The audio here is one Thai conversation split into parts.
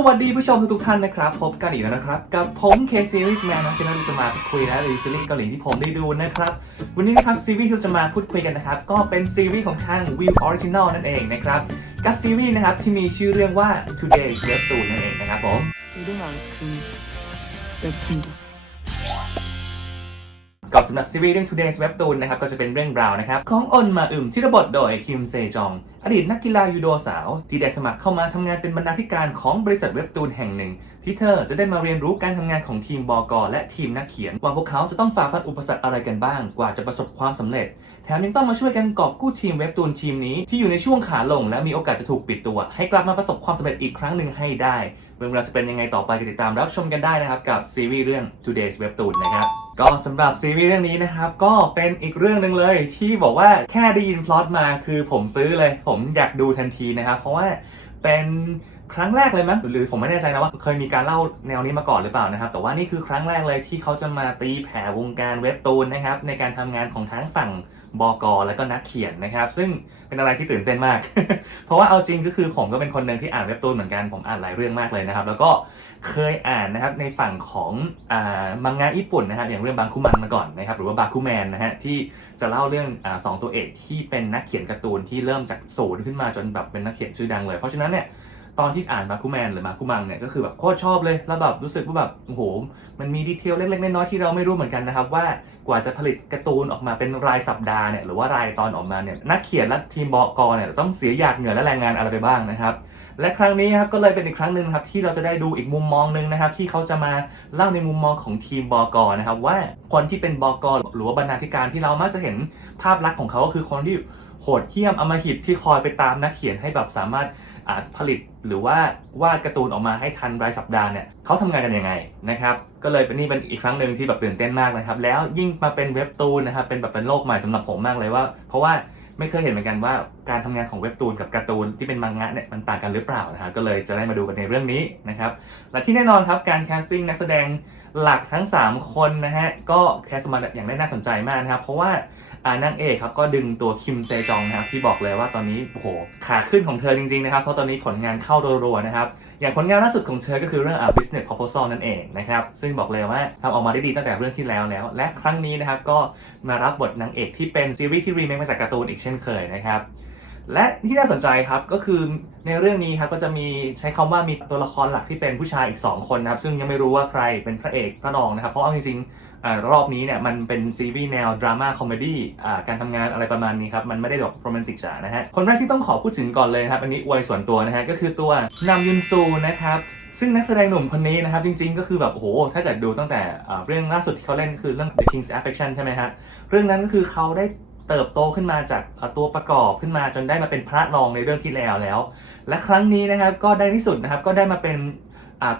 สวัสดีผู้ชมทุกท่านนะครับ พบกันอีกแล้วนะครับ กับผมเคซีรีส์แมนนะจะมาจะมาพูดคุยและรีซีรีส์เกาหลีที่ผมได้ดูนะครับ วันนี้นะครับซีรีส์ที่จะมาพูดคุยกันนะครับ ก็เป็นซีรีส์ของทาง View Original นั่นเองนะครับ กับซีรีส์นะครับที่มีชื่อเรื่องว่า Today's Webtoon นั่นเองนะครับผมก็สำหรับซีรีส์เรื่อง Today's Webtoon นะครับก็จะเป็นเรื่องราวนะครับของอนมาอึมที่ระบทโดยคิมเซจอง อดีตนักกีฬายูโดสาว ที่ได้สมัครเข้ามาทำงานเป็นบรรณาธิการของบริษัทเว็บตูนแห่งหนึ่ง ที่เธอจะได้มาเรียนรู้การทำงานของทีมบอกอและทีมนักเขียน ว่าพวกเขาจะต้องฝ่าฟันอุปสรรคอะไรกันบ้าง กว่าจะประสบความสำเร็จ แถมยังต้องมาช่วยกันกอบกู้ทีมเว็บตูนทีมนี้ที่อยู่ในช่วงขาลง และมีโอกาสจะถูกปิดตัว ให้กลับมาประสบความสำเร็จอีกครั้งหนึ่งให้ได้ เรื่องราวจะเป็นยังไงต่อไปติดตามรับชมกันได้นะครับ กับซีรีส์เรื่อง Today's Webtoon นะครับ ก็สำหรับซีรีส์เรื่องนี้นะครับ ก็เป็นอีกเรื่องหนึ่งเลย ที่บอกว่าแค่ได้ยินพล็อตมาคือผมซื้อเลย ผมอยากดูทันทีนะครับ เพราะว่าเป็น ครั้งแรกเลยมั้งหรือผมไม่แน่ใจนะว่าเคยมีการเล่าแนวนี้มาก่อนหรือเปล่านะครับ แต่ว่านี่คือครั้งแรกเลยที่เขาจะมาตีแผ่วงการเว็บตูนนะครับในการทำงานของทั้งฝั่งบอกอและก็นักเขียนนะครับ ซึ่งเป็นอะไรที่ตื่นเต้นมาก เพราะว่าเอาจริงก็คือผมก็เป็นคนหนึ่งที่อ่านเว็บตูนเหมือนกันผมอ่านหลายเรื่องมากเลยนะครับ แล้วก็เคยอ่านนะครับในฝั่งของอมังงะญี่ปุ่นนะครับอย่างเรื่องบางคุมันมาก่อนนะครับหรือว่าบาคุแมนนะฮะที่จะเล่าเรื่องอสองตัวเอกที่เป็นนักเขียนการ์ตูนที่เริ่มจากศูนย์ขึ้นมาจนแบบเป็นนักเขียนชื่อดังเลย เพราะฉะนั้นเนี่ย ตอนที่อ่านบาคุแมนหรือมาคุมังเนี่ยก็คือแบบโคตรชอบเลยแล้วแบบรู้สึกว่าแบบโอ้โหมันมีดีเทลเล็กๆน้อยๆที่เราไม่รู้เหมือนกันนะครับ ว่ากว่าจะผลิตการ์ตูนออกมาเป็นรายสัปดาห์เนี่ยหรือว่ารายตอนออกมาเนี่ยนักเขียนและทีมบอกอเนี่ยต้องเสียหยาดเหงื่อและแรงงานอะไรไปบ้างนะครับ และครั้งนี้ครับก็เลยเป็นอีกครั้งหนึ่งครับที่เราจะได้ดูอีกมุมมองหนึ่งนะครับ ที่เขาจะมาเล่าในมุมมองของทีมบอกอนะครับว่าคนที่เป็นบอกอหรือว่าบรรณาธิการที่เรามักจะเห็นภาพลักษณ์ของเขาก็คือคนที่โหดเหี้ยมอมหิตที่คอยไปตามนักเขียนให้แบบสามารถ ผลิตหรือว่าวาดการ์ตูนออกมาให้ทันรายสัปดาห์เนี่ยเขาทำงานกันยังไงนะครับก็เลยเป็นนี่เป็นอีกครั้งหนึ่งที่แบบตื่นเต้นมากนะครับ แล้วยิ่งมาเป็นเว็บตูนนะครับเป็นแบบเป็นโลกใหม่สำหรับผมมากเลยว่า เพราะว่าไม่เคยเห็นเหมือนกันว่าการทำงานของเว็บตูนกับการ์ตูนที่เป็นมังงะเนี่ยมันต่างกันหรือเปล่านะครับก็เลยจะได้มาดูกันในเรื่องนี้นะครับและที่แน่นอนครับการแคสติ้งนักแสดง หลักทั้ง 3 คนนะฮะ ก็แคสมาอย่างได้น่าสนใจมากนะครับ เพราะว่านางเอกครับก็ดึงตัวคิมเซจองนะครับที่บอกเลยว่าตอนนี้โอ้โหขาขึ้นของเธอจริงๆนะครับ เพราะตอนนี้ผลงานเข้ารัวๆนะครับ อย่างผลงานล่าสุดของเธอก็คือเรื่องอ่า business proposal นั่นเองนะครับ ซึ่งบอกเลยว่าทำออกมาได้ดีตั้งแต่เรื่องที่แล้วแล้ว และครั้งนี้นะครับก็มารับบทนางเอกที่เป็นซีรีส์ที่รีเมคมาจากการ์ตูนอีกเช่นเคยนะครับ และที่น่าสนใจครับก็คือในเรื่องนี้ครับก็จะมีใช้คำว่ามีตัวละครหลักที่เป็นผู้ชายอีก 2 คนนะครับซึ่งยังไม่รู้ว่าใครเป็นพระเอกพระรองนะครับ เพราะเอาจริงๆรอบนี้เนี่ยมันเป็นซีรีส์แนวดราม่าคอมเมดี้การทำงานอะไรประมาณนี้ครับ มันไม่ได้แบบโรแมนติกจ๋านะฮะ คนแรกที่ต้องขอพูดถึงก่อนเลยครับ อันนี้อวยส่วนตัวนะฮะก็คือตัวนามยุนซูนะครับซึ่งนักแสดงหนุ่มคนนี้นะครับ จริงๆ ก็คือแบบโอ้โห ถ้าเกิดดูตั้งแต่เรื่องล่าสุดที่เขาเล่นก็คือเรื่อง The King's Affection ใช่ไหมฮะเรื่องนั้นก็คือเขาได้ เติบโตขึ้นมาจากตัวประกอบขึ้นมาจนได้มาเป็นพระรองในเรื่องที่แล้วแล้ว และครั้งนี้นะครับก็ได้ที่สุดนะครับก็ได้มาเป็น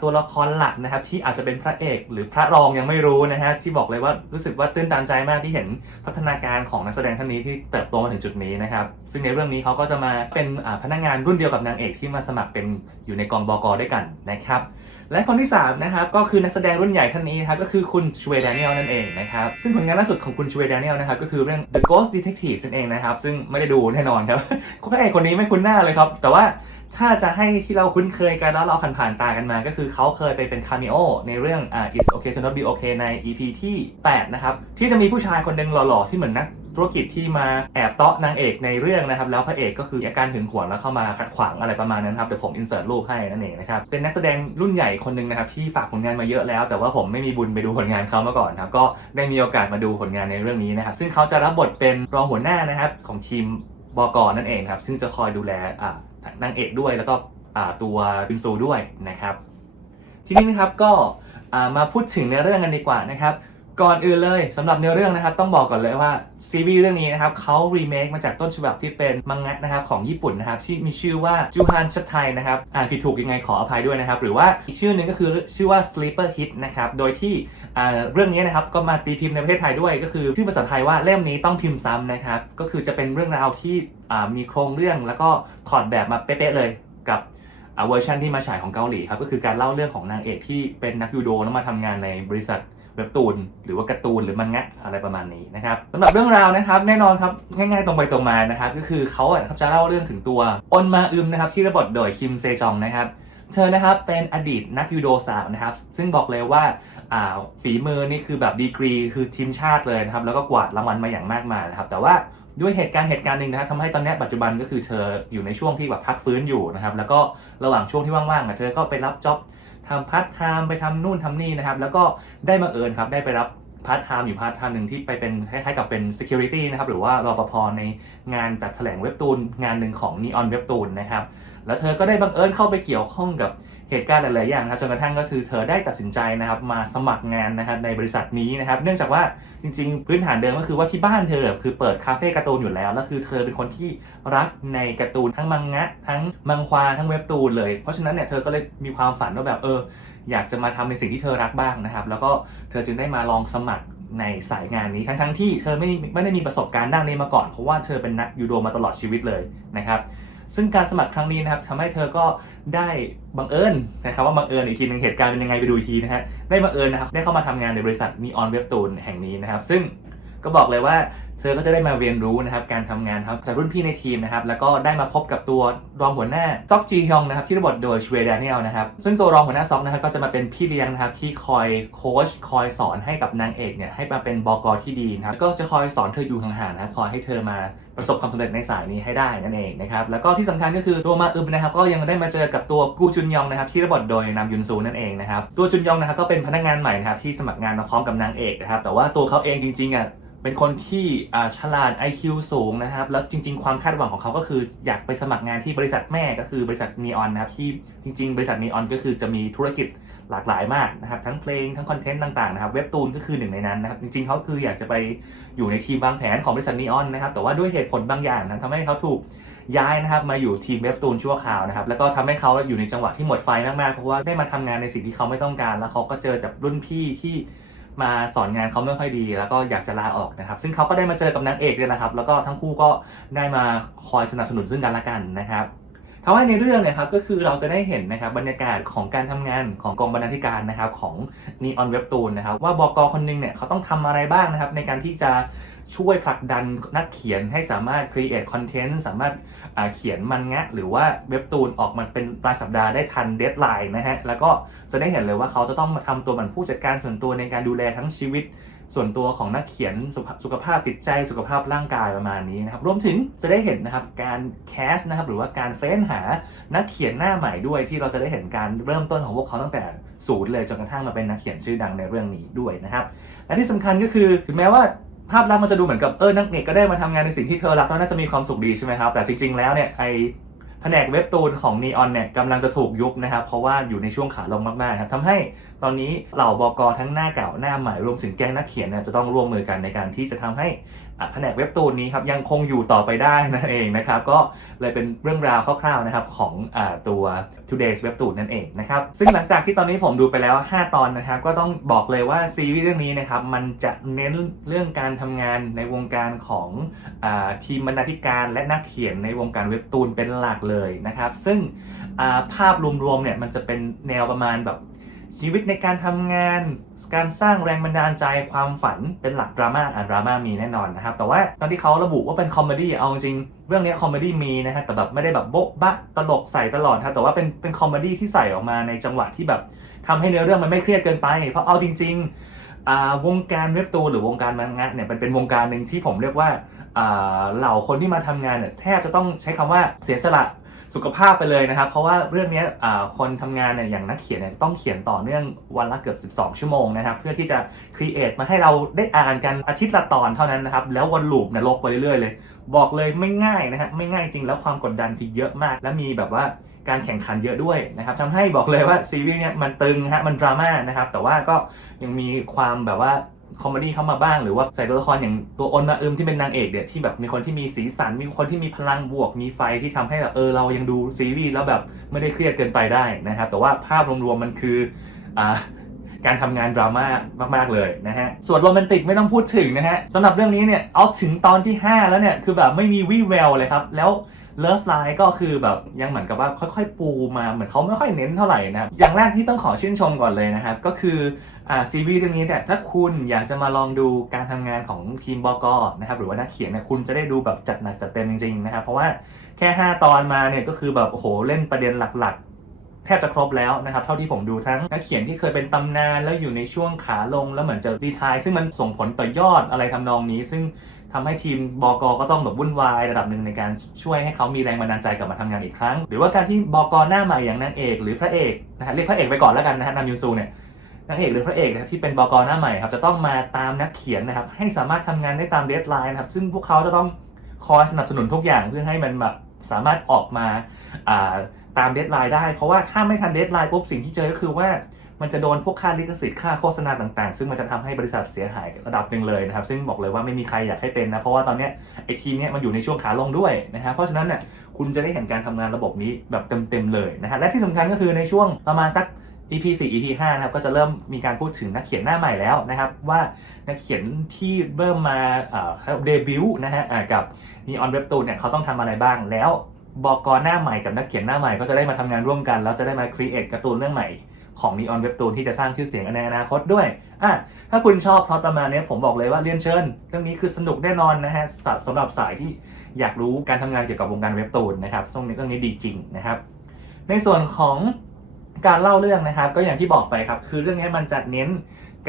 ตัวละครหลักนะครับที่อาจจะเป็นพระเอกหรือพระรองยังไม่รู้นะฮะที่บอกเลยว่ารู้สึกว่าตื้นตันใจมากที่เห็นพัฒนาการของนักแสดงท่านนี้ที่เติบโตมาถึงจุดนี้นะครับซึ่งในเรื่องนี้เขาก็จะมาเป็นพนักงานรุ่นเดียวกับนางเอกที่มาสมัครเป็นอยู่ในกองบกด้วยกันนะครับ และคนที่3นะครับก็คือนักแสดงรุ่นใหญ่ท่านนี้นะครับก็คือคุณชเวดานิเอลนั่นเองนะครับซึ่งผลงานล่าสุดของคุณชเวดานิเอลนะครับก็คือเรื่อง The Ghost Detective นั่นเองนะครับซึ่งไม่ได้ดูแน่นอนครับพระเอกคนนี้ไม่คุ้นหน้าเลยครับ แต่ว่าถ้าจะให้ที่เราคุ้นเคยกันแล้วเราผ่านๆตากันมา ก็คือเขาเคยไปเป็นคาเมโอในเรื่องอ่า It's Okay to Not Be Okay ใน EP ที่ 8 นะครับ ที่จะมีผู้ชายคนหนึ่งหล่อๆ ที่เหมือนนัก ธุรกิจที่มาแอบเตาะนางเอกในเรื่องนะครับ แล้วพระเอกก็คืออาการหึงหวงแล้วเข้ามาขัดขวางอะไรประมาณนั้นครับเดี๋ยวผมอินเสิร์ตรูปให้นั่นเองนะครับเป็นนักแสดงรุ่นใหญ่คนหนึ่งนะครับที่ฝากผลงานมาเยอะแล้ว แต่ว่าผมไม่มีบุญไปดูผลงานเขามาก่อนครับก็ได้มีโอกาสมาดูผลงานในเรื่องนี้นะครับซึ่งเขาจะรับบทเป็นรองหัวหน้านะครับของทีมบกนั่นเองครับซึ่งจะคอยดูแลนางเอกด้วยแล้วก็ตัวบินซูด้วยนะครับ ทีนี้นะครับก็มาพูดถึงในเรื่องกันดีกว่านะครับ ก่อนอื่นเลยสำหรับเนื้อเรื่องนะครับต้องบอกก่อนเลยว่าซีรีส์เรื่องนี้นะครับเขารีเมคมาจากต้นฉบับที่เป็นมังงะนะครับของญี่ปุ่นนะครับที่มีชื่อว่าจูฮันชัดไทยนะครับอ่านผิดถูกยังไงขออภัยด้วยนะครับหรือว่าอีกชื่อหนึ่งก็คือชื่อว่า Sleeper Hit นะครับโดยที่เรื่องนี้นะครับก็มาตีพิมพ์ในประเทศไทยด้วย ก็คือชื่อภาษาไทยว่าเล่มนี้ต้องพิมพ์ซ้ำนะครับก็คือจะเป็นเรื่องราวที่มีโครงเรื่องแล้วก็ถอดแบบมาเป๊ะๆเลยกับเวอร์ชันที่มาฉายของเกาหลีครับก็คือการเล่าเรื่องของนางเอกที่เป็นนักยูโดแล้วมาทำงานในบริษัท เว็บตูนหรือว่าการ์ตูนหรือมังงะอะไรประมาณนี้นะครับสำหรับเรื่องราวนะครับแน่นอนครับง่ายๆตรงไปตรงมานะครับก็คือเขาเขาจะเล่าเรื่องถึงตัวอนมาอึมนะครับที่ระบทโดยคิมเซจองนะครับเธอนะครับเป็นอดีตนักยูโดสาวนะครับ ซึ่งบอกเลยว่าฝีมือนี่คือแบบดีกรี คือทีมชาติเลยนะครับ แล้วก็กวาดรางวัลมาอย่างมากมายนะครับ แต่ว่าด้วยเหตุการณ์เหตุการณ์หนึ่งนะครับทำให้ตอนนี้ปัจจุบันก็คือเธออยู่ในช่วงที่แบบพักฟื้นอยู่นะครับ แล้วก็ระหว่างช่วงที่ว่างๆอะเธอก็ไปรับจ็อบ ทำพาร์ทไทม์ไปทำนู่นทำนี่นะครับ แล้วก็ได้มาเอิญครับได้ไปรับพาร์ทไทม์อยู่พาร์ทไทม์หนึ่งที่ไปเป็นคล้ายๆกับเป็น security นะครับหรือว่ารปภในงานจัดแถลงเว็บตูนงานหนึ่งของ Neon เว็บตูนนะครับแล้วเธอก็ได้บังเอิญเข้าไปเกี่ยวข้องกับ เหตุการณ์หลาย ๆ อย่างนะครับจนกระทั่งก็คือเธอได้ตัดสินใจนะครับมาสมัครงานนะครับในบริษัทนี้นะครับเนื่องจากว่าจริง ๆ พื้นฐานเดิมก็คือว่าที่บ้านเธอคือเปิดคาเฟ่การ์ตูนอยู่แล้วแล้วคือเธอเป็นคนที่รักในการ์ตูนทั้งมังงะ ทั้งมังควาทั้งเว็บตูนเลย เพราะฉะนั้นเนี่ยเธอก็เลยมีความฝันว่าแบบเออ อยากจะมาทำในสิ่งที่เธอรักบ้างนะครับ แล้วก็เธอจึงได้มาลองสมัครในสายงานนี้ทั้งๆที่เธอไม่ไม่ได้มีประสบการณ์ด้านนี้มาก่อน เพราะว่าเธอเป็นนักยูโดมาตลอดชีวิตเลยนะครับ ซึ่งการสมัครครั้งนี้นะครับทำให้เธอก็ได้บังเอิญนะครับว่าบังเอิญอีกทีหนึ่งเหตุการณ์เป็นยังไงไปดูอีกทีนะฮะได้บังเอิญนะครับได้เข้ามาทำงานในบริษัท Neon Webtoon แห่งนี้นะครับ ซึ่งก็บอกเลยว่าเธอก็จะได้มาเรียนรู้นะครับการทำงานครับจากรุ่นพี่ในทีมนะครับแล้วก็ได้มาพบกับตัวรองหัวหน้าซอกจีฮยองนะครับที่รับบทโดยชเวดานิเอลนะครับซึ่งตัวรองหัวหน้าซอกนะครับก็จะมาเป็นพี่เลี้ยงนะครับที่คอยโค้ชคอยสอนให้กับนางเอกเนี่ยให้มาเป็นบอกที่ดีนะครับก็จะคอยสอนเธออยู่ห่างๆนะครับคอยให้เธอมา ประสบความสำเร็จในสายนี้ให้ได้นั่นเองนะครับแล้วก็ที่สำคัญก็คือตัวมาอึมนะครับก็ยังได้มาเจอกับตัวกูจุนยองนะครับที่รับบทโดยนามยุนซูนั่นเองนะครับตัวจุนยองนะครับก็เป็นพนักงานใหม่นะครับที่สมัครงานมาพร้อมกับนางเอกนะครับแต่ว่าตัวเขาเองจริงๆอะเป็นคนที่อ่าฉลาด IQ สูงนะครับ แล้วจริง ๆ ความคาดหวังของเขาก็คืออยากไปสมัครงานที่บริษัทแม่ก็คือบริษัท Neon นนะครับ ที่จริง ๆ บริษัท Neon ก็คือจะมีธุรกิจหลากหลายมากนะครับ ทั้งเพลงทั้งคอนเทนต์ต่างๆนะครับ เว็บตูนก็คือหนึ่งในนั้นนะครับ จริง ๆ เขาคืออยากจะไปอยู่ในทีมบางแผนของบริษัท Neon นนะครับ แต่ว่าด้วยเหตุผลบางอย่างนะทำให้เขาถูกย้ายนะครับมาอยู่ทีมเว็บตูนชั่วคราวนะครับ แล้วก็ทำให้เขาอยู่ในจังหวะที่หมดไฟมากๆ เพราะว่าได้มาทำงานในสิ่งที่เขาไม่ต้องการ แล้วเขาก็เจอกับรุ่นพี่ที่ มาสอนงานเขาไม่ค่อยดี แล้วก็อยากจะลาออกนะครับ ซึ่งเขาก็ได้มาเจอกับนางเอกเนี่ยนะครับ แล้วก็ทั้งคู่ก็ได้มาคอยสนับสนุนซึ่งกันและกันนะครับทว่าในเรื่องเนี่ยครับก็คือเราจะได้เห็นนะครับบรรยากาศของการทำงานของกองบรรณาธิการนะครับของนีออนเว็บตูนะครับว่าบกคนหนึงเนี่ยเขาต้องทำอะไรบ้างนะครับในการที่จะ ช่วยผลักดันนักเขียนให้สามารถ create content สามารถเขียนมันงะ หรือว่าเว็บตูนออกมาเป็นรายสัปดาห์ได้ทันเดทไลน์นะฮะ แล้วก็จะได้เห็นเลยว่าเขาจะต้องมาทำตัวเหมือนผู้จัดการส่วนตัวในการดูแลทั้งชีวิตส่วนตัวของนักเขียนสุขสุขภาพจิตใจสุขภาพร่างกายประมาณนี้นะครับรวมถึงจะได้เห็นนะครับการแคสนะครับหรือว่าการเฟ้นหานักเขียนหน้าใหม่ด้วยที่เราจะได้เห็นการเริ่มต้นของพวกเขาตั้งแต่ศูนย์เลยจนกระทั่งมาเป็นนักเขียนชื่อดังในเรื่องนี้ด้วยนะครับและที่สำคัญก็คือถึงแม้ว่า ภาพลักษณ์มันจะดูเหมือนกับเออนักเอกก็ได้มาทำงานในสิ่งที่เธอรักแล้วน่าจะมีความสุขดีใช่ไหมครับ แต่จริง ๆ แล้วเนี่ยไอแผนกเว็บตูนของ Neon เนี่ยกำลังจะถูกยุบนะครับ เพราะว่าอยู่ในช่วงขาลงมากๆครับทำให้ตอนนี้เหล่าบอกทั้งหน้าเก่าหน้าใหม่รวมถึงแก๊งนักเขียนเนี่ยจะต้องร่วมมือกันในการที่จะทำให้ แผนกเว็บตูนนี้ครับยังคงอยู่ต่อไปได้นั่นเองนะครับก็เลยเป็นเรื่องราวคร่าวๆนะครับของอตัว Today's Webtoon นั่นเองนะครับซึ่งหลังจากที่ตอนนี้ผมดูไปแล้ว 5 ตอนนะครับก็ต้องบอกเลยว่าซีรีส์เรื่องนี้นะครับมันจะเน้นเรื่องการทำงานในวงการของอทีมบรรณาธิการและนักเขียนในวงการเว็บตูนเป็นหลักเลยนะครับซึ่งภาพรวมๆเนี่ยมันจะเป็นแนวประมาณแบบ ชีวิตในการทำงาน การสร้างแรงบันดาลใจความฝันเป็นหลักดราม่าอะดราม่ามีแน่นอนนะครับ แต่ว่าตอนที่เขาระบุว่าเป็นคอมเมดี้เอาจริง เรื่องนี้คอมเมดี้มีนะฮะแต่แบบไม่ได้แบบโบ๊ะบะตลกใส่ตลอดครับแต่ว่าเป็นเป็นคอมเมดี้ที่ใส่ออกมาในจังหวะที่แบบทำให้เนื้อเรื่องมันไม่เครียดเกินไป เพราะเอาจริงๆวงการเว็บตูนหรือวงการมังงะเนี่ยมันเป็นวงการหนึ่งที่ผมเรียกว่าอ่าเหล่าคนที่มาทำงานเนี่ยแทบจะต้องใช้คำว่าเสียสละ สุขภาพไปเลยนะครับ เพราะว่าเรื่องนี้คนทำงานเนี่ยอย่างนักเขียนเนี่ยต้องเขียนต่อเนื่องวันละเกือบ 12 ชั่วโมงนะครับ เพื่อที่จะครีเอทมาให้เราได้อ่านกันอาทิตย์ละตอนเท่านั้นนะครับ แล้ววันลูปเนี่ยลบไปเรื่อยๆเลย บอกเลยไม่ง่ายนะฮะไม่ง่ายจริงแล้วความกดดันคือเยอะมาก และมีแบบว่าการแข่งขันเยอะด้วยนะครับทำให้บอกเลยว่าซีรีส์เนี่ยมันตึงฮะมันดราม่านะครับแต่ว่าก็ยังมีความแบบว่า คอมเมดี้เข้ามาบ้าง หรือว่าใส่ตัวละครอย่างตัวอนมาอึมที่เป็นนางเอกเนี่ยที่แบบมีคนที่มีสีสัน มีคนที่มีพลังบวก มีไฟที่ทำให้แบบเออเรายังดูซีรีส์แล้วแบบไม่ได้เครียดเกินไปได้นะครับ แต่ว่าภาพรวมๆมันคืออ่าการทำงานดราม่ามาก ๆ เลยนะฮะ ส่วนโรแมนติกไม่ต้องพูดถึงนะฮะสำหรับเรื่องนี้เนี่ย เอาถึงตอนที่ 5 แล้วเนี่ย คือแบบไม่มีวี่แววเลยครับ แล้ว เลิฟไลน์ก็คือแบบยังเหมือนกับว่าค่อยๆ ปูมาเหมือนเขาไม่ค่อยเน้นเท่าไหร่นะครับอย่างแรกที่ต้องขอชื่นชมก่อนเลยนะครับ ก็คืออ่าซีรีส์เรื่องนี้เนี่ยถ้าคุณอยากจะมาลองดูการทำงานของทีมบกนะครับหรือว่านักเขียนเนี่ยคุณจะได้ดูแบบจัดหนักจัดเต็มจริงๆนะครับเพราะว่าแค่ 5 ตอนมาเนี่ยก็คือแบบโอ้โหเล่นประเด็นหลักๆแทบจะครบแล้วนะครับเท่าที่ผมดูทั้งนักเขียนที่เคยเป็นตำนานแล้วอยู่ในช่วงขาลงแล้วเหมือนจะรีทายซึ่งมันส่งผลต่อยอดอะไรทำนองนี้ ซึ่ง ทำให้ทีมบกก็ต้องแบบวุ่นวายระดับหนึ่งในการช่วยให้เขามีแรงบันดาลใจกลับมาทำงานอีกครั้ง หรือว่าการที่บกหน้าใหม่อย่างนางเอก หรือพระเอกนะฮะเรียกพระเอกไปก่อนแล้วกันนะฮะนามยุนซูเนี่ยนางเอกหรือพระเอกนะครับที่เป็นบกหน้าใหม่ครับจะต้องมาตามนักเขียนนะครับให้สามารถทำงานได้ตามเดทไลน์นะครับซึ่งพวกเขาจะต้องคอยสนับสนุนทุกอย่างเพื่อให้มันแบบสามารถออกมาอ่าตามเดทไลน์ได้ เพราะว่าถ้าไม่ทันเดทไลน์ปุ๊บสิ่งที่เจอก็คือว่า มันจะโดนพวกค่าลิขสิทธิ์ค่าโฆษณาต่างๆ ซึ่งมันจะทำให้บริษัทเสียหายระดับหนึ่งเลยนะครับ ซึ่งบอกเลยว่าไม่มีใครอยากให้เป็นนะ เพราะว่าตอนนี้ไอทีมเนี้ยมันอยู่ในช่วงขาลงด้วยนะฮะ เพราะฉะนั้นเนี่ยคุณจะได้เห็นการทำงานระบบนี้แบบเต็มๆเลยนะฮะ และที่สำคัญก็คือในช่วงประมาณสัก EP 4 EP 5นะครับก็จะเริ่มมีการพูดถึงนักเขียนหน้าใหม่แล้วนะครับว่านักเขียนที่เริ่มมาเดบิวต์นะฮะกับ Neon Webtoon เนี่ยเขาต้องทำอะไรบ้างแล้ว บอกรหน้าใหม่กับนักเขียนหน้าใหม่ก็จะได้มาทำงานร่วมกัน แล้วจะได้มาครีเอทการ์ตูนเรื่องใหม่ของ Neon Webtoon ที่จะสร้างชื่อเสียงในอนาคตด้วยอะถ้าคุณชอบพล็อตประมาณนี้ผมบอกเลยว่าเรียนเชิญ เรื่องนี้คือสนุกแน่นอนนะฮะสำหรับสายที่อยากรู้การทำงานเกี่ยวกับวงการเว็บตูนนะครับตรงนี้เรื่องนี้ดีจริงนะครับ ในส่วนของการเล่าเรื่องนะครับ ก็อย่างที่บอกไปครับ คือเรื่องนี้มันจะเน้น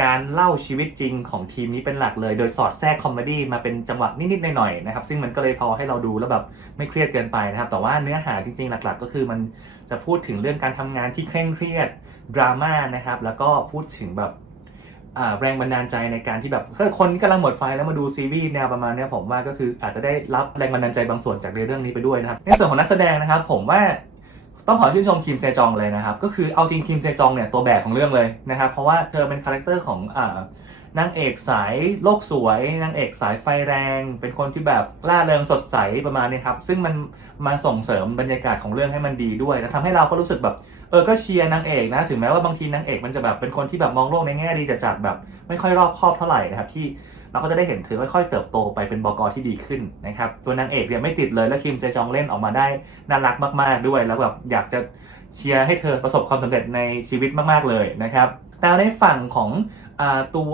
การเล่าชีวิตจริงของทีมนี้เป็นหลักเลย โดยสอดแทรกคอมเมดี้มาเป็นจังหวะนิดๆหน่อยๆนะครับ ซึ่งมันก็เลยพอให้เราดูแล้วแบบไม่เครียดเกินไปนะครับ แต่ว่าเนื้อหาจริงๆ หลักๆ ก็คือมันจะพูดถึงเรื่องการทำงานที่เคร่งเครียดดราม่านะครับ แล้วก็พูดถึงแบบแรงบันดาลใจในการที่แบบคนที่กำลังหมดไฟแล้วมาดูซีรีส์แนวประมาณนี้ผมว่าก็คืออาจจะได้รับแรงบันดาลใจบางส่วนจากในเรื่องนี้ไปด้วยนะครับในส่วนของนักแสดงนะครับ ผมว่า ต้องขอชื่นชมคิมเซจองเลยนะครับ ก็คือเอาจริงคิมเซจองเนี่ยตัวแบกของเรื่องเลยนะครับ เพราะว่าเธอเป็นคาแรคเตอร์ของอ่านางเอกสายโลกสวยนางเอกสายไฟแรง เป็นคนที่แบบล่าเริงสดใสประมาณนี้ครับ ซึ่งมันมาส่งเสริมบรรยากาศของเรื่องให้มันดีด้วยแล้วทำให้เราก็รู้สึกแบบเออก็เชียร์นางเอกนะ ถึงแม้ว่าบางทีนางเอกมันจะแบบเป็นคนที่แบบมองโลกในแง่ดีจัดๆแบบ ไม่ค่อยรอบคอบเท่าไหร่นะครับที่ เราก็จะได้เห็นเธอค่อยๆ เติบโตไปเป็นบอกที่ดีขึ้นนะครับตัวนางเอกเนี่ยไม่ติดเลยแล้วคิมเซจองเล่นออกมาได้น่ารักมาก ๆด้วย แล้วแบบอยากจะเชียร์ให้เธอประสบความสำเร็จในชีวิตมากๆเลยนะครับแต่ในฝั่งของอตัว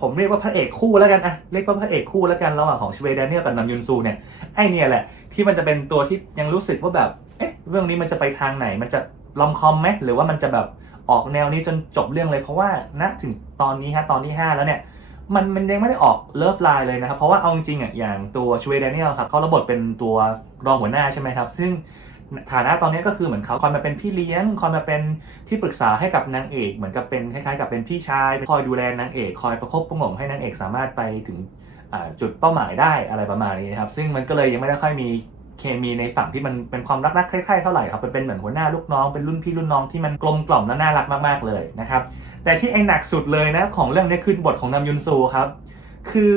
ผมเรียกว่าพระเอกคู่แล้วกันอะเรียกว่าพระเอกคู่แล้วกันระหว่างของชเวดาเนียลกับนำยุนซูเนี่ยไอเนี่ยแหละที่มันจะเป็นตัวที่ยังรู้สึกว่าแบบเอ๊ะเรื่องนี้มันจะไปทางไหนมันจะลอมคอมไหมหรือว่ามันจะแบบออกแนวนี้จนจบเรื่องเลยเพราะว่าณถึงตอนนี้ฮะตอนที่ 5 แล้วเนี่ย มันมันยังไม่ได้ออกเลิฟไลน์เลยนะครับ เพราะว่าเอาจริงๆอะอย่างตัวชเวดเนียลครับเขาระบทเป็นตัวรองหัวหน้าใช่ไหมครับ ซึ่งฐานะตอนนี้ก็คือเหมือนเขาคอยมาเป็นพี่เลี้ยง คอยมาเป็นที่ปรึกษาให้กับนางเอก เหมือนกับเป็นคล้ายๆกับเป็นพี่ชายคอยดูแลนางเอกคอยประคบประหงมให้นางเอกสามารถไปถึงจุดเป้าหมายได้อะไรประมาณนี้นะครับ ซึ่งมันก็เลยยังไม่ได้ค่อยมี เคมีในฝั่งที่มันเป็นความรักรักๆใคร่ๆเท่าไหร่ครับเป็นเหมือนหัวหน้าลูกน้องเป็นรุ่นพี่รุ่นน้องที่มันกลมกล่อมและน่ารักมากๆเลยนะครับแต่ที่ไอ้หนักสุดเลยนะของเรื่องนี้คือบทของนำยุนซูครับคือ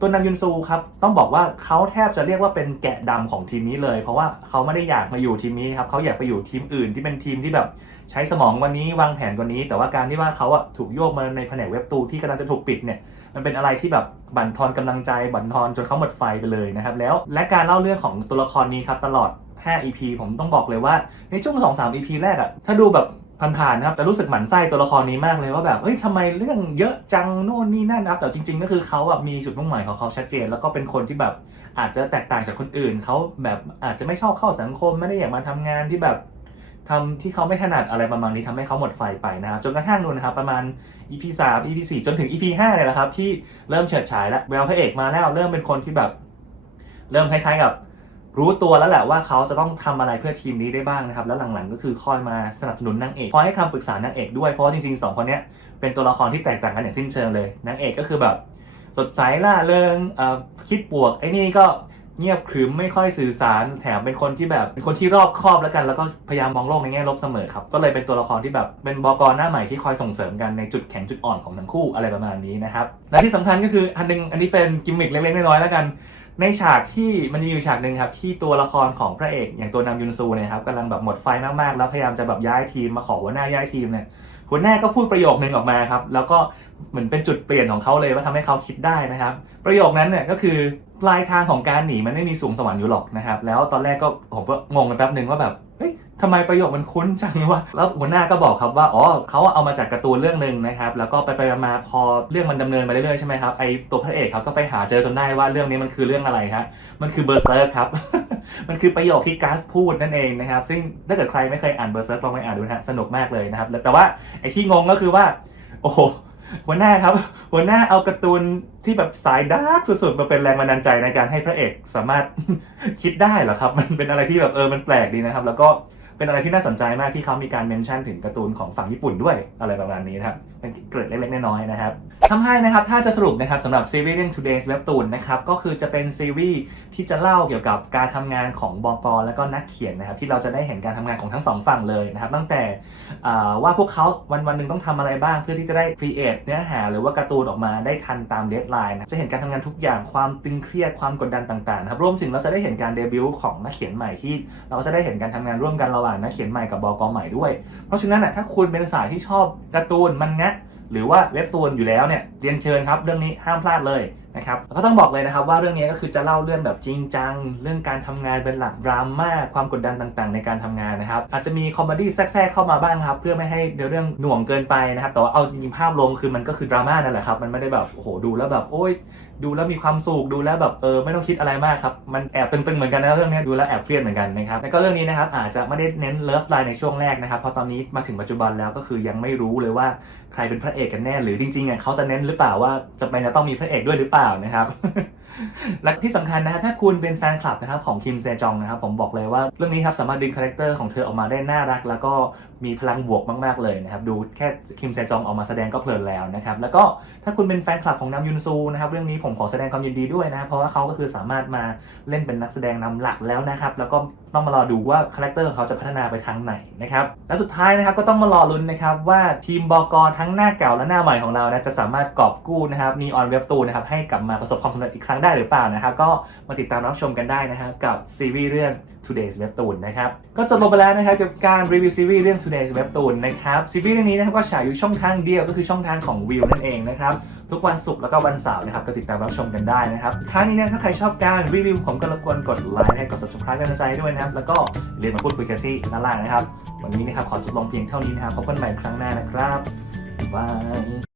ตัวนำยุนซูครับต้องบอกว่าเขาแทบจะเรียกว่าเป็นแกะดำของทีมนี้เลย เพราะว่าเขาไม่ได้อยากมาอยู่ทีมนี้ครับเขาอยากไปอยู่ทีมอื่นที่เป็นทีมที่แบบใช้สมองวันนี้วางแผนกว่านี้ แต่ว่าการที่ว่าเขาอะถูกโยกมาในแผนกเว็บตูที่กำลังจะถูกปิดเนี่ย มันเป็นอะไรที่แบบบั่นทอนกำลังใจบั่นทอนจนเขาหมดไฟไปเลยนะครับแล้วและการเล่าเรื่องของตัวละครนี้ครับตลอด 5 EP ผมต้องบอกเลยว่าในช่วง 2-3 EP แรกอะถ้าดูแบบผ่านๆนะครับจะรู้สึกหมันไส้ตัวละครนี้มากเลยว่าแบบเฮ้ยทำไมเรื่องเยอะจังโน่นนี่นั่นนะครับแต่จริง ๆ ก็คือเขาอะมีจุดมุ่งหมายของเขาชัดเจน แล้วก็เป็นคนที่แบบอาจจะแตกต่างจากคนอื่นเขาแบบอาจจะไม่ชอบเข้าสังคมไม่ได้อยากมาทำงานที่แบบ ทำที่เขาไม่ถนัดอะไรประมาณนี้ทำให้เขาหมดไฟไปนะครับ จนกระทั่งนู่นนะครับ ประมาณ EP 3 EP 4จนถึง EP 5เนี่ยแหละครับ ที่เริ่มเฉิดฉายแล้วแววพระเอกมาแล้วเริ่มเป็นคนที่แบบ เริ่มคล้ายๆกับรู้ตัวแล้วแหละว่าเขาจะต้องทำอะไรเพื่อทีมนี้ได้บ้างนะครับ แล้วหลังๆ ก็คือคอยมาสนับสนุนนางเอกคอยให้คำปรึกษานางเอกด้วยเพราะจริงๆสองคนเนี้ยเป็นตัวละครที่แตกต่างกันอย่างสิ้นเชิงเลยนางเอกก็คือแบบ สดใสล่าเริงคิดบวกไอ้นี่ก็ เงียบขรึมไม่ค่อยสื่อสารแถมเป็นคนที่แบบเป็นคนที่รอบคอบแล้วกัน แล้วก็พยายามมองโลกในแง่ลบเสมอครับ ก็เลยเป็นตัวละครที่แบบเป็นบอกรหน้าใหม่ที่คอยส่งเสริมกันในจุดแข็งจุดอ่อนของทั้งคู่อะไรประมาณนี้นะครับและที่สำคัญก็คืออันหนึงอันนี้เป็นกิมมิคเล็กๆน้อยๆแล้วกันในฉากที่มันมีอยู่ฉากหนึ่งครับที่ตัวละครของพระเอกอย่างตัวนำยุนซูเนี่ยครับกำลังแบบหมดไฟมากๆ แล้วพยายามจะแบบย้ายทีมมาขอหัวหน้าย้ายทีมเนี่ยหัวหน้าก็พูดประโยคนึงออกมาครับแล้วก็เหมือนเป็นจุดเปลี่ยนของเขาเลยว่าทำให้เขาคิดได้นะครับ ประโยคนั้นเนี่ยก็คือ ปลายทางของการหนีมันไม่มีสูงสวรรค์อยู่หรอกนะครับ แล้วตอนแรกก็ผมก็งงกันแป๊บหนึ่งว่าแบบเฮ้ยทำไมประโยคมันคุ้นจังวะแล้วหัวหน้าก็บอกครับว่าอ๋อเขาเอามาจากการ์ตูนเรื่องหนึ่งนะครับ แล้วก็ไปไปมาพอเรื่องมันดำเนินไปเรื่อยๆใช่ไหมครับไอตัวพระเอกเขาก็ไปหาเจอจนได้ว่าเรื่องนี้มันคือเรื่องอะไรฮะมันคือเบอร์เซิร์ครับ มันคือประโยคที่กัสพูดนั่นเองนะครับ ซึ่งถ้าเกิดใครไม่เคยอ่านเบอร์เซิร์กลองไปอ่านดูนะฮะสนุกมากเลยนะครับแต่ว่าไอที่งงก็คือว่า โอ้ หัวหน้าครับ หัวหน้าเอาการ์ตูนที่แบบสายดาร์กสุดๆมาเป็นแรงบันดาลใจในการให้พระเอกสามารถคิดได้เหรอครับ มันเป็นอะไรที่แบบเออมันแปลกดีนะครับ แล้วก็เป็นอะไรที่น่าสนใจมากที่เขามีการเมนชั่นถึงการ์ตูนของฝั่งญี่ปุ่นด้วยอะไรประมาณนี้นะครับ เป็นเกร็ดเล็กๆ น้อยๆนะครับทำให้นะครับถ้าจะสรุปนะครับสำหรับซีรีส์เรื่อง Today's Webtoon นะครับก็คือจะเป็นซีรีส์ที่จะเล่าเกี่ยวกับการทำงานของบอกและก็นักเขียนนะครับที่เราจะได้เห็นการทำงานของทั้งสองฝั่งเลยนะครับตั้งแต่ว่าพวกเขาวันวันๆหนึ่งต้องทำอะไรบ้าง เพื่อที่จะได้ create เนื้อหา หรือว่าการ์ตูนออกมาได้ทันตามเดทไลน์นะจะเห็นการทำงานทุกอย่างความตึงเครียดความกดดันต่างๆนะครับรวมถึงเราจะได้เห็นการเดบิวต์ของนักเขียนใหม่ที่ เราก็จะได้เห็นการทำงานร่วมกันระหว่างนักเขียนใหม่กับบอกใหม่ด้วย เพราะฉะนั้นนะถ้าคุณเป็นสายที่ชอบการ์ตูนมันงะ หรือว่าเว็บตูนอยู่แล้วเนี่ยเรียนเชิญครับเรื่องนี้ห้ามพลาดเลย นะครับแล้วก็ต้องบอกเลยนะครับว่าเรื่องนี้ก็คือจะเล่าเรื่องแบบจริงจัง เรื่องการทำงานเป็นหลักดราม่าความกดดันต่างๆ ในการทำงานนะครับ อาจจะมีคอมเมดี้แทรกๆเข้ามาบ้างครับ เพื่อไม่ให้เนื้อเรื่องหน่วงเกินไปนะครับแต่ว่าเอาจริงๆภาพรวมคือมันก็คือดราม่านั่นแหละครับ มันไม่ได้แบบโอ้โหดูแล้วแบบโอ้ยดูแล้วมีความสุขดูแล้วแบบเออไม่ต้องคิดอะไรมากครับมันแอบตึงๆเหมือนกันนะเรื่องนี้ดูแล้วแอบเครียดเหมือนกันนะครับแล้วก็เรื่องนี้นะครับอาจจะไม่ได้เน้นเลิฟไลน์ในช่วงแรกนะครับเพราะตอนนี้มาถึงปัจจุบันแล้วก็คือยังไม่รู้เลยว่าใครเป็นพระเอกกันแน่หรือจริงๆอะเขาจะเน้นหรือเปล่าว่าจะเป็นจะต้องมีพระเอกด้วยหรือเปล่านะครับ และที่สำคัญนะฮะถ้าคุณเป็นแฟนคลับนะครับของคิมเซจองนะครับผมบอกเลยว่าเรื่องนี้ครับสามารถดึงคาแรคเตอร์ของเธอออกมาได้น่ารัก แล้วก็มีพลังบวกมาก ๆ เลยนะครับดูแค่คิมเซจองออกมาแสดงก็เพลินแล้วนะครับแล้วก็ถ้าคุณเป็นแฟนคลับของนำยุนซูนะครับเรื่องนี้ผมขอแสดงความยินดีด้วยนะครับเพราะว่าเขาก็คือสามารถมาเล่นเป็นนักแสดงนำหลักแล้วนะครับแล้วก็ต้องมารอดูว่าคาแรคเตอร์ของเขาจะพัฒนาไปทางไหนนะครับและสุดท้ายนะครับก็ต้องมารอลุ้นนะครับว่าทีมบกทั้งหน้าเก่าและหน้าใหม่ของเรานะจะสามารถกอบกู้นะครับนีออนเว็บตูนะครับให้กลับมาประสบความสำเร็จอีกครั้งได้หรือเปล่านะครับก็มาติดตามรับชมกันได้นะครับกับซีรีส์เรื่อง Today's Webtoon นะครับก็จบลงไปแล้วนะครับกับการรีวิวซีรีส์เรื่อง Today's Webtoon นะครับซีรีส์เรื่องนี้นะครับก็ฉายอยู่ช่องทางเดียวก็คือช่องทางของวิวนั่นเองนะครับทุกวันศุกร์แล้วก็วันเสาร์นะครับก็ติดตามรับชมกันได้นะครับครั้งนี้นี่ยถ้าใครชอบการรีวิวผมก็รบกวนกดไลค์ให้กด subscribe กันใจด้วยนะครับแล้วก็อย่าลืมมาพูดคุยกันที่ด้านล่างนะครับ วันนี้นะครับขอจบลงเพียงเท่านี้นะครับพบกันใหม่ครั้งหน้านะครับบาย